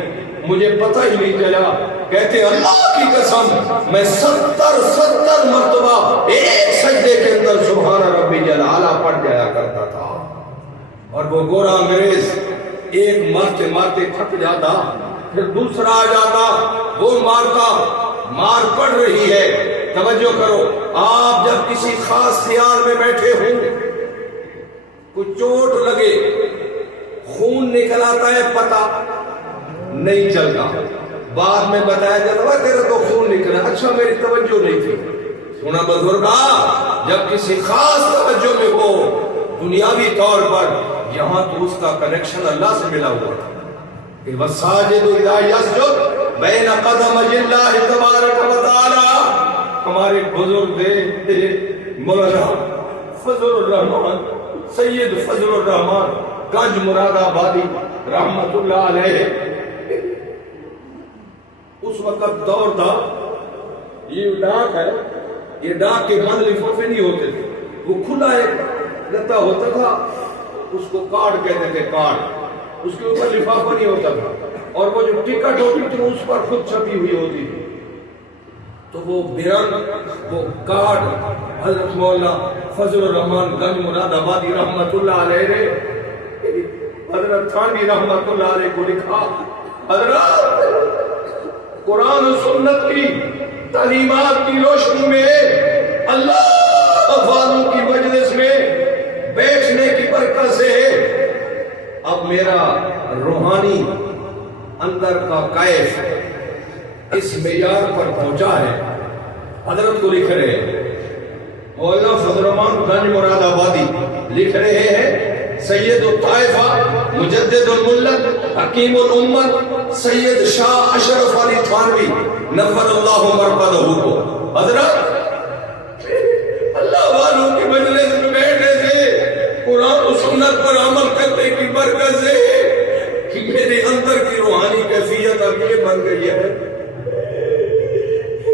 مجھے پتہ ہی نہیں چلا، کہتے اللہ کی قسم میں 70 مرتبہ ایک سجدے کے اندر سبحان ربی جل اعلیٰ پڑھ جایا کرتا تھا، اور وہ گورا انگریز ایک مارتے مارتے تھک جاتا، پھر دوسرا آ جاتا، وہ مارتا، مار پڑ رہی ہے، توجہ کرو، آپ جب کسی خاص خیال میں بیٹھے ہوں، کوئی چوٹ لگے، خون نکل آتا ہے، پتہ نہیں چلتا، بعد میں بتایا جاتا ہے تیرا تو خون نکلا، اچھا میری توجہ نہیں تھی، سنا بزرگا، جب کسی خاص توجہ میں ہو دنیاوی طور پر، یہاں تو اس کا کنیکشن اللہ سے ملا ہوا تھا کہ وَالسَّاجِدُ إِذَا يَسْجُدُ بَيْنَ قَدَمَيِ اللَّهِ تَبَارَكَ وَتَعَالَى، ہمارے بزرگ تھے مولانا فضل الرحمان، سید فضل الرحمان گنج مراد آبادی رحمت اللہ علیہ، اس وقت دور تھا، یہ ڈاک ہے، یہ ڈاک کے بند لفافے نہیں ہوتے تھے، وہ کھلا ایک لتا ہوتا تھا، اس کو کارڈ کہتے تھے، کارڈ، اس کے اوپر لفافہ نہیں ہوتا تھا، اور وہ جو ٹکٹ ہوتی تھی اس پر خود چھپی ہوئی ہوتی تھی، تو وہ بیرنگ وہ کارڈ حضرت مولانا فضل الرحمان گنج مراد آبادی رحمت اللہ علیہ نے حضرت تھانوی رحمت اللہ علیہ کو لکھا، حضرت قرآن و سنت کی تعلیمات کی روشنی میں اللہ والوں کی مجلس میں بیٹھنے کی برکت سے اب میرا روحانی اندر کا کیف اس معیار پر پہنچا ہے، حضرت کو لکھ رہے ہیں، مولانا فضل الرحمان گنج مراد آبادی لکھ رہے ہیں، سید الطائفہ مجدد الملت حکیم الامت سید شاہ اشرف علی تھانوی نور اللہ مرقدہ کو، حضرت اللہ والوں کی سنت پر عمل کرنے کی برکت سے کہ میرے اندر کی روحانی کیفیت اب یہ بن گئی ہے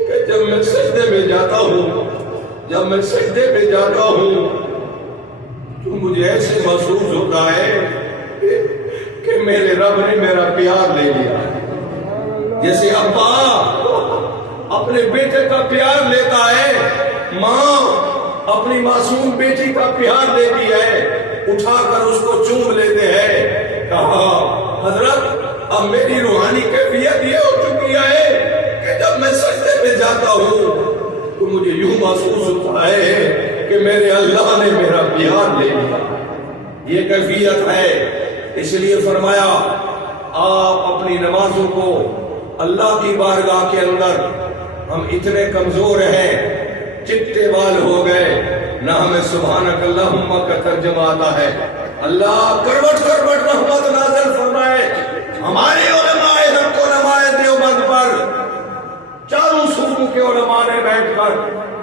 کہ جب میں سجدے میں جاتا ہوں تو مجھے ایسے محسوس ہوتا ہے کہ میرے رب نے میرا پیار لے لیا، جیسے ابا اپنے بیٹے کا پیار لیتا ہے، ماں اپنی معصوم بیٹی کا پیار لیتی ہے، اٹھا کر اس کو چوم لیتے ہیں۔ کہا حضرت اب میری روحانی کیفیت یہ ہو چکی ہے کہ جب میں سجدے میں جاتا ہوں تو مجھے یوں محسوس ہوتا ہے کہ میرے اللہ نے میرا پیار لے لیا۔ یہ کیفیت ہے، اس لیے فرمایا آپ اپنی نمازوں کو اللہ کی بارگاہ کے اندر، ہم اتنے کمزور ہیں، چٹے بال ہو گئے، نہ ہمیں سبحانک اللہم کا ترجمہ آتا ہے۔ اللہ کروٹ کروٹ رحمت نازل فرمائے ہمارے علماء حق علماء دیوبند پر، چاروں صوبوں کے علماء نے بیٹھ کر،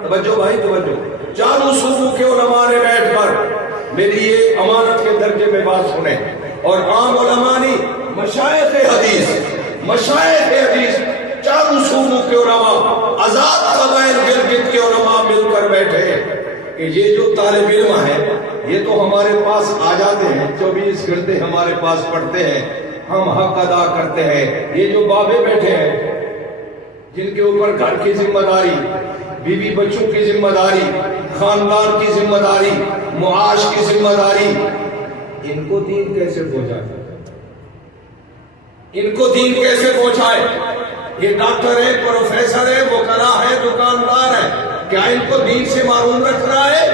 توجہ بھائی توجہ، چاروں صوبوں کے علماء نے بیٹھ کر میری یہ امانت کے درجے میں بات سنیں، اور عام علماء نے مشائخ حدیث چاروں صوبوں کے علماء، آزاد قبائل گلگت کے علماء مل کر بیٹھے کہ یہ جو طالب علم ہے یہ تو ہمارے پاس آ جاتے ہیں، 24 گھنٹے ہمارے پاس پڑھتے ہیں، ہم حق ادا کرتے ہیں، یہ جو بابے بیٹھے ہیں جن کے اوپر گھر کی ذمہ داری، بیوی بچوں کی ذمہ داری، خاندان کی ذمہ داری، معاش کی ذمہ داری، ان کو دین کیسے پہنچائے؟ ان کو دین کیسے پہنچائے؟ یہ ڈاکٹر ہے، پروفیسر ہے، وکلا ہے، دکاندار ہے، کیا ان کو دین سے معروم رکھ رہا ہے؟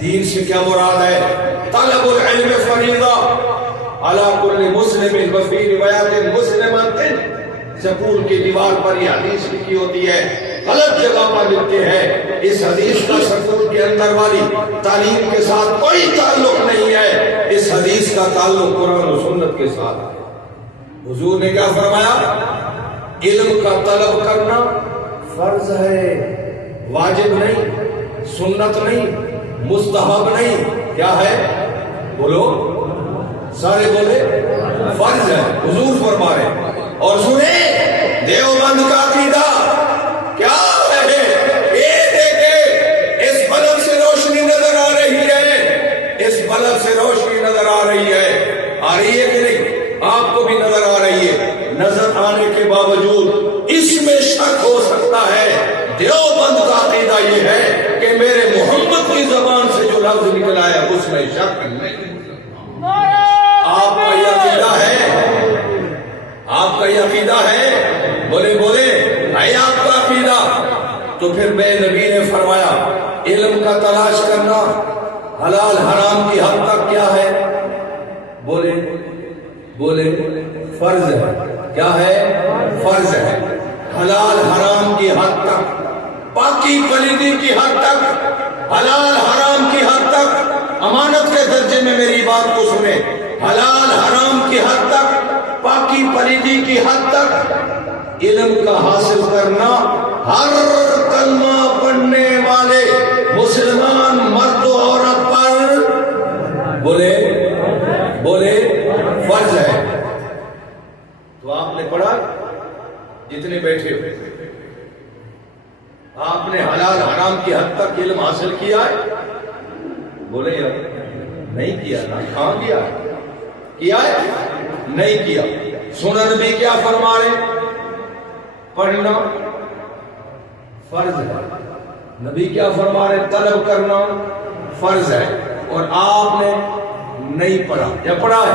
دین سے کیا مراد ہے؟ طلب العلم فریضہ علی کل مسلم وفی روایات مسلمات، سکول کی دیوار پر یہ حدیث لکھی ہوتی ہے، غلط جگہ پر لکھتے ہیں، اس حدیث کا سکول کے اندر والی تعلیم کے ساتھ کوئی تعلق نہیں ہے، اس حدیث کا تعلق قرآن و سنت کے ساتھ ہے۔ حضور نے کیا فرمایا؟ علم کا طلب کرنا فرض ہے، واجب نہیں، سنت نہیں، مستحب نہیں، کیا ہے؟ بولو، سارے بولے، فرض ہے، حضور فرما رہے ہیں۔ اور سنیں دیوبند کا عقیدہ کیا ہے؟ یہ دیکھیں، اس بلب سے روشنی نظر آ رہی ہے، اس بلب سے روشنی نظر آ رہی ہے، آ رہی ہے کہ نہیں؟ آپ کو بھی نظر آ رہی ہے، نظر آنے کے باوجود اس میں شک ہو سکتا ہے۔ دیوبند کا عقیدہ یہ ہے کہ میرے محمد کی زبان سے جو لفظ نکلا ہے اس میں شک نہیں۔ آپ کا یہ عقیدہ ہے؟ آپ کا یہ عقیدہ ہے؟ بولے بولے، ہے آپ کا عقیدہ؟ تو پھر میرے نبی نے فرمایا علم کا تلاش کرنا حلال حرام کی حد تک کیا ہے؟ بولے بولے، فرض ہے۔ کیا ہے؟ فرض ہے۔ حلال حرام کی حد تک، پاکی پلیدی کی حد تک، حلال حرام کی حد تک، امانت کے درجے میں میری بات کو سنیں، حلال حرام کی حد تک، پاکی پلیدی کی حد تک علم کا حاصل کرنا ہر کلمہ پڑھنے والے مسلمان مرد و عورت پر بولے بولے فرض ہے۔ تو آپ نے پڑھا، جتنے بیٹھے ہوئے، آپ نے حلال حرام کی حد تک علم حاصل کیا ہے؟ بولے یار نہیں کیا نا، کہاں کیا ہے؟ کیا ہے؟ نہیں کیا۔ سنن نبی کیا فرما رہے؟ پڑھنا فرض ہے۔ نبی کیا فرما رہے؟ طلب کرنا فرض ہے، اور آپ نے نہیں پڑھا، یا پڑھا ہے؟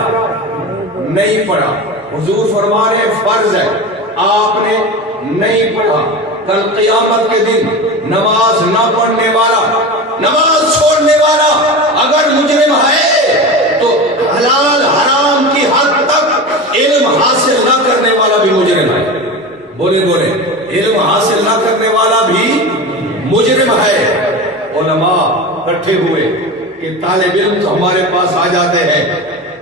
نہیں پڑھا۔ حضور فرما رہے فرض ہے، آپ نے نہیں پڑھا۔ کل قیامت کے دن نماز نہ پڑھنے والا، نماز چھوڑنے والا اگر مجرم ہے تو حلال حرام کی حد تک علم حاصل نہ کرنے والا بھی مجرم ہے۔ بولے بولے، علم حاصل نہ کرنے والا بھی مجرم ہے۔ علماء اکٹھے ہوئے کہ طالب علم تو ہمارے پاس آ جاتے ہیں،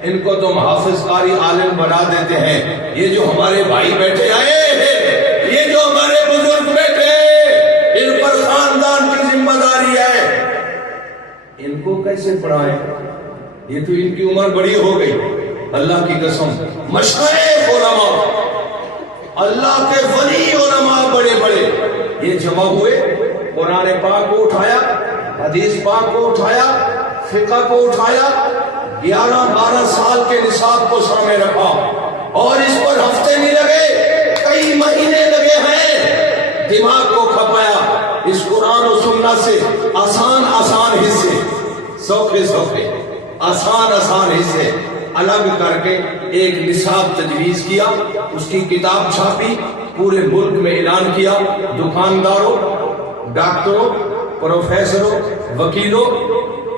ان کو تم حافظ قاری عالم بنا دیتے ہیں، یہ جو ہمارے بھائی بیٹھے آئے ہیں، یہ جو ہمارے بزرگ بیٹھے، ان پر خاندان کی ذمہ داری ہے، ان کو کیسے پڑھائیں؟ یہ تو ان کی عمر بڑی ہو گئی، اللہ کی قسم، مشائخ علماء، اللہ کے ولی علماء بڑے بڑے یہ جمع ہوئے، قرآن پاک کو اٹھایا، حدیث پاک کو اٹھایا، فقہ کو اٹھایا، 11-12 سال کے نصاب کو سامنے رکھا، اور اس پر ہفتے نہیں لگے، کئی مہینے لگے ہیں، دماغ کو کھپایا، اس قرآن و سنت سے آسان آسان حصے، سوکھے سوکھے آسان آسان حصے الگ کر کے ایک نصاب تجویز کیا، اس کی کتاب چھاپی، پورے ملک میں اعلان کیا، دکانداروں، ڈاکٹروں، پروفیسروں، وکیلوں،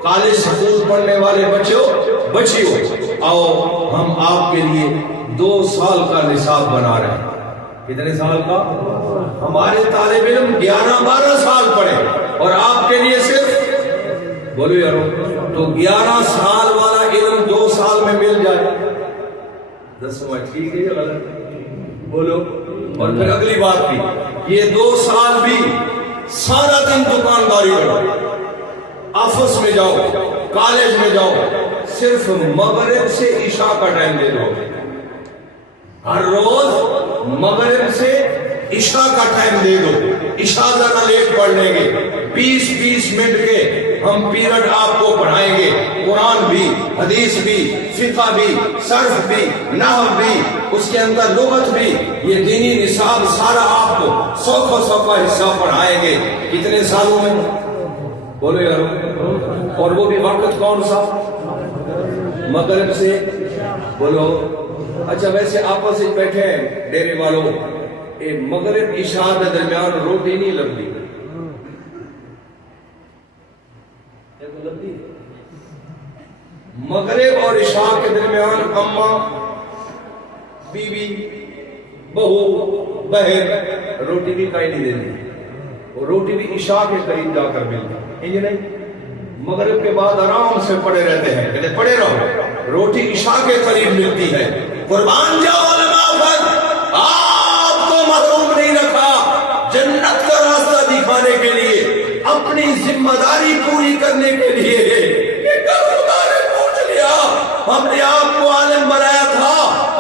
کالج سکول پڑھنے والے بچیوں، آؤ ہم آپ کے لیے 2 سال کا نصاب بنا رہے ہیں۔ کتنے سال کا؟ ہمارے طالب علم 11-12 سال پڑھے اور آپ کے لیے صرف بولو یارو، تو 11 سال والا علم 2 سال میں مل جائے، 10 ٹھیک ہے یا غلط؟ بولو۔ اور پھر اگلی بات بھی، یہ 2 سال بھی سارا دن دکانداری کرو، آفس میں جاؤ، کالج میں جاؤ، صرف مغرب سے عشاء کا ٹائم دے دو، ہر روز مغرب سے عشاء کا ٹائم دے دو، عشاء ذرا لیٹ پڑھ لیں گے، 20-20 منٹ کے ہم پیریڈ آپ کو پڑھائیں گے، قرآن بھی، حدیث بھی، فقہ بھی، صرف بھی، نحو بھی، اس کے اندر لغت بھی، یہ دینی نصاب سارا آپ کو 100 کا حصہ پڑھائیں گے۔ کتنے سالوں میں؟ بولو یار، اور وہ بھی وقت کون سا؟ مغرب سے، بولو۔ اچھا ویسے آپس میں بیٹھے ہیں ڈیرے والوں، مغرب عشاء کے درمیان روٹی نہیں لگتی، مغرب اور عشاء کے درمیان اماں، بیوی، بہو، بہن روٹی بھی کہیں نہیں دیتی، اور روٹی بھی عشاء کے قریب جا کر ملتی، یہ نہیں مغرب کے بعد آرام سے پڑے رہتے ہیں، کہتے پڑے رہو، روٹی عشاء کے قریب ملتی ہے۔ قربان جاؤ علماء پر، آپ کو محروم نہیں رکھا جنت کا راستہ دکھانے کے لیے، اپنی ذمہ داری پوری کرنے کے لیے کہ خدا نے پوچھ لیا، ہم نے آپ کو عالم بنایا تھا،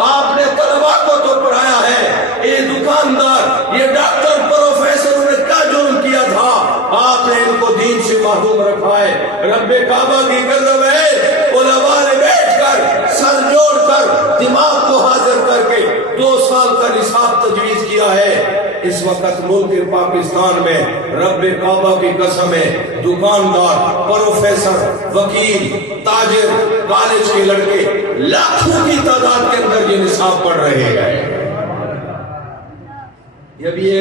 آپ نے طلباء کو تو پڑھایا ہے، یہ دکاندار، یہ ڈاکٹر، پروفیسر نے کیا جرم کیا تھا، آپ نے ان کو دین سے محروم رکھا ہے۔ رب کعبہ کی قسم ہے، علماء نے بیٹھ کر سر جوڑ کر دماغ کو حاضر کر کے 2 سال کا نصاب تجویز کیا ہے۔ اس وقت ملک پاکستان میں رب کعبہ کی قسم ہے، دکاندار، پروفیسر، وکیل، تاجر، کالج کے لڑکے لاکھوں کی تعداد کے اندر یہ نصاب پڑھ رہے ہیں۔ جب یہ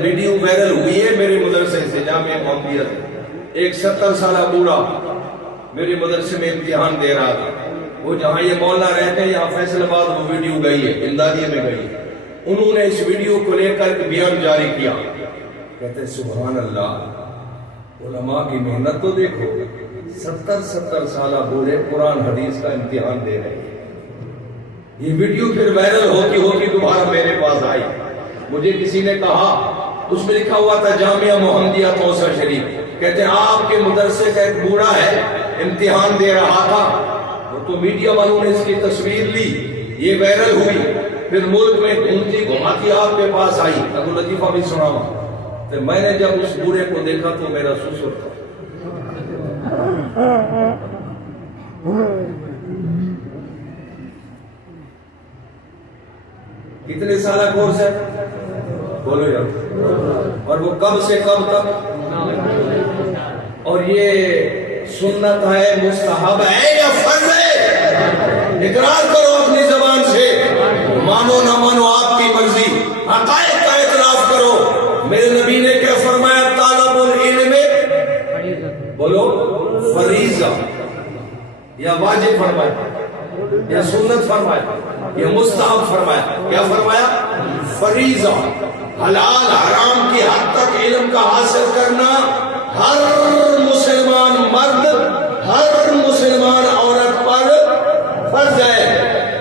ویڈیو وائرل ہوئی ہے میرے مدرسے سے، جامعہ محمدیت، ایک 70 سالہ بوڑھا میرے مدرسے میں امتحان دے رہا تھا، وہ جہاں یہ مولانا رہتے ہیں یہاں فیصل آباد وہ ویڈیو گئی ہے، امدادیہ میں گئی ہے، انہوں نے اس ویڈیو کو لے کر بیان جاری کیا، کہتے سبحان اللہ، علماء کی محنت تو دیکھو، 70 سالہ بوڑھے قرآن حدیث کا امتحان دے رہے ہیں۔ یہ ویڈیو پھر وائرل ہوتی دوبارہ میرے پاس آئی، مجھے کسی نے کہا، اس میں لکھا ہوا تھا جامعہ محمدیہ توسہ شریف، کہتے ہیں آپ کے مدرسے کا ایک بوڑھا ہے امتحان دے رہا تھا، وہ تو میڈیا والوں نے اس کی تصویر لی، یہ وائرل ہوئی، پھر ملک میں گھومتی گھماتی آپ کے پاس آئی، ابو لطیفہ بھی سنا ہوا، تو میں نے جب اس بوڑھے کو دیکھا تو میرا سسر تھا، کتنے سالہ کورس ہے بولو یار، اور وہ کب سے کب تک، اور یہ سنت ہے، مستحب ہے یا فرض ہے؟ اقرار کرو اپنی زبان سے، مانو نہ مانو آپ کی مرضی، حقائق کا اعتراف کرو۔ میرے نبی نے کیا فرمایا؟ طالب العلم بولو فریضہ، یا واجب فرمایا، یا سنت فرمایا، یا مستحب فرمایا؟ کیا فرمایا؟ فریضہ۔ حلال حرام کی حد تک علم کا حاصل کرنا ہر مسلمان مرد، ہر مسلمان عورت پر فرض ہے۔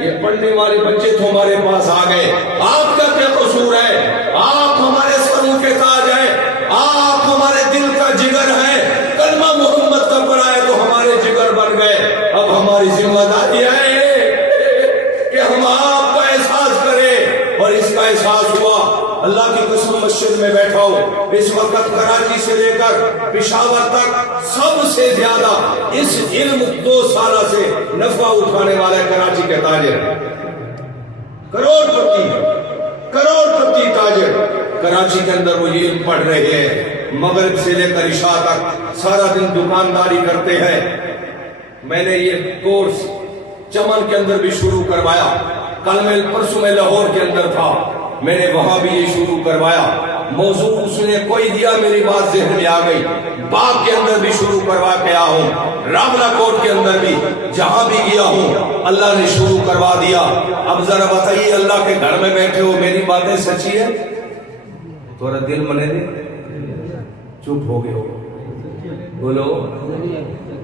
یہ پڑھنے والے بچے تو ہمارے پاس آ گئے، آپ کا کیا قصور ہے؟ آپ ہمارے سروں کے تاج ہیں، آپ ہمارے دل کا جگر ہے، کلمہ محمد کا پڑھا ہے تو ہمارے جگر بن گئے۔ اب ہماری ذمہ داری ہے کہ ہم آپ کا احساس کریں، اور اس کا احساس ہوا اللہ کی قسم مسجد میں بیٹھا ہوں اس وقت کراچی سے لے کر پشاور تک سب سے زیادہ اس علم 2 سالہ سے نفع اٹھانے والا کراچی کے تاجر، کروڑ پتی تاجر کراچی کے اندر وہ علم پڑھ رہے ہیں، مغرب سے لے کر عشاء تک سارا دن دکانداری کرتے ہیں۔ میں نے یہ کورس چمن کے اندر بھی شروع کروایا، کل میں پرسوں میں لاہور کے اندر تھا، میں نے وہاں بھی یہ شروع کروایا۔ موضوع اس نے کوئی دیا، میری بات ذہن میں آ گئی، باغ کے اندر بھی شروع کروا کے آیا ہوں، راملا کوٹ کے اندر بھی، جہاں بھی گیا ہوں اللہ نے شروع کروا دیا۔ اب ذرا بتائیے، اللہ کے گھر میں بیٹھے ہو، میری باتیں سچی ہے؟ تھوڑا دل منے دے، چپ ہو گئے ہو، بولو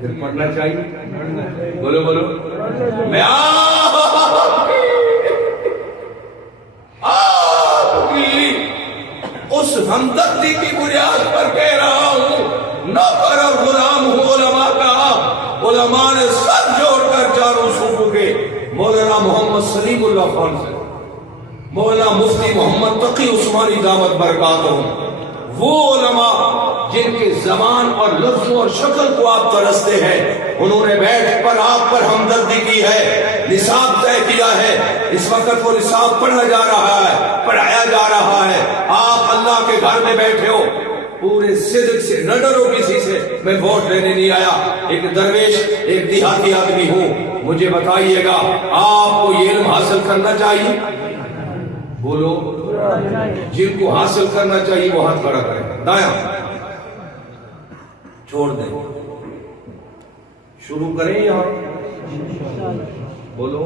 پھر پڑھنا چاہیے، بولو بولو۔ میں آپ کی اس ہمدردی کی بنیاد پر کہہ رہا ہوں، نوکر اور غلام ہوں علماء کا۔ علماء نے سر جوڑ کر چاروں صوبوں کے مولانا محمد سلیم اللہ خان سے، مولانا مفتی محمد تقی عثمانی دامت برکاتہم، وہ علماء جن کے زبان اور لفظوں اور شکل کو آپ ترستے ہیں، انہوں نے بیٹھ پر آپ پر ہمدردی کی ہے، نصاب طے کیا ہے۔ اس وقت وہ نصاب پڑھا جا رہا ہے، پڑھایا جا رہا ہے، آپ اللہ کے گھر میں بیٹھے ہو، پورے صدق سے نہ ڈرو کسی سے۔ میں ووٹ لینے نہیں آیا، ایک درویش، ایک دیہاتی آدمی ہوں، مجھے بتائیے گا آپ کو یہ علم حاصل کرنا چاہیے؟ بولو، جن کو حاصل کرنا چاہیے وہ ہاتھ کھڑا کریں، دایاں چھوڑ دیں، شروع کریں یہاں، بولو۔